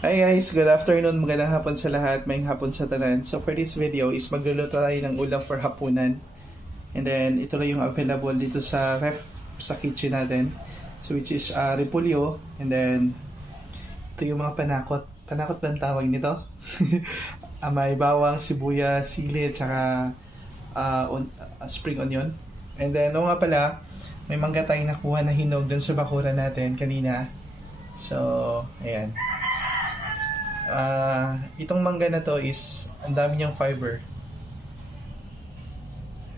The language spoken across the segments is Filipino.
Hi guys, good afternoon, magandang hapon sa lahat, may hapon sa tanan. So for this video is magluluto tayo ng ulam for hapunan. And then ito lang yung available dito sa ref, sa kitchen natin. So which is repolyo, and then ito yung mga panakot. Panakot lang tawag nito. May bawang, sibuyas, sili, tsaka spring onion. And then nga pala, may mangga tayong nakuha na hinog dun sa bakuran natin kanina. So, ayan. Itong mangga na to is ang dami niyang fiber.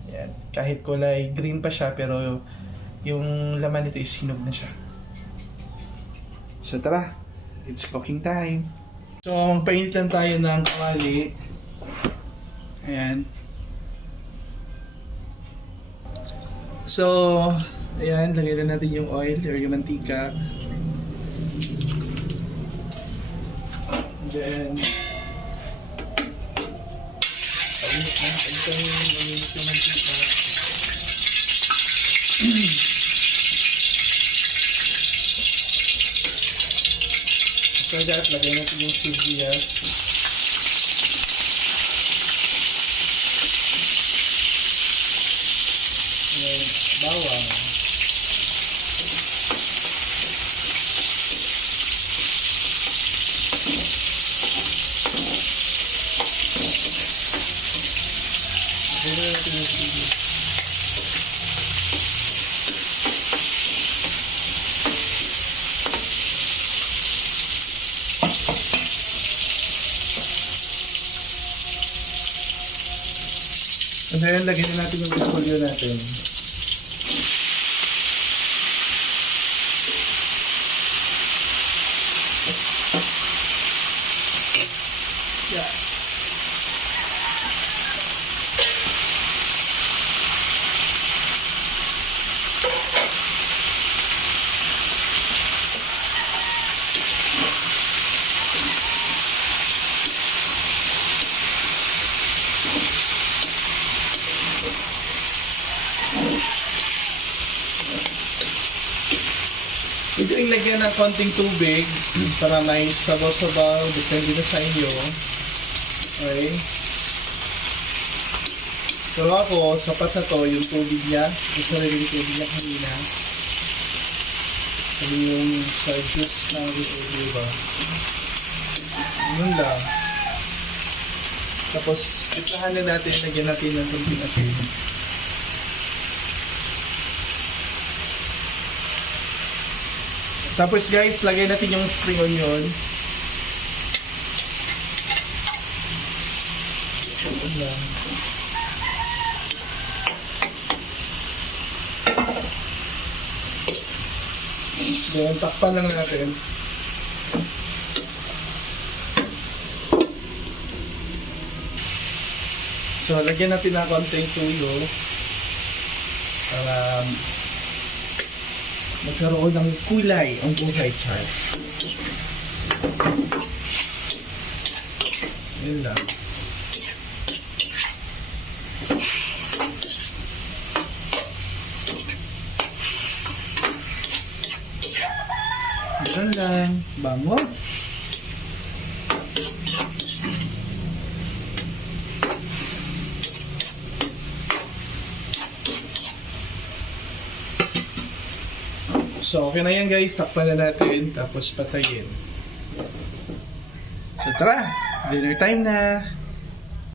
Ayan. Kahit kulay green pa siya, pero yung laman nito is hinog na siya. So tara, it's cooking time. So magpainit lang tayo ng kawali. Ayan. So ayan, lagay na natin yung oil or yung mantika. Then, painit na. Ito yung malinit na mantika. So that, lagay natin yung sibuyas. And bawang. Lagay natin yung sibuyas. And then, lagyan na natin yung repolyo natin. Yeah. Ito yung lagyan ng konting tubig para may sabaw-sabaw, depende na sa inyo. Okay. Pero ako, sapat na to yung tubig niya. Gusto rin yung tubig niya kanina. Sabi yung sa juice na tubig ba? Yun lang. Tapos, itahan na natin, lagyan natin ng konting asin. Tapos guys, lagay natin yung spring onion. Then, takpan lang natin. So, lagyan natin ng konting tuyo para magkaroon ng kulay ang buhay chart. Yun lang. Yun lang. Bango. So, okay na yan guys. Takpan na natin. Tapos patayin. So, tara. Dinner time na.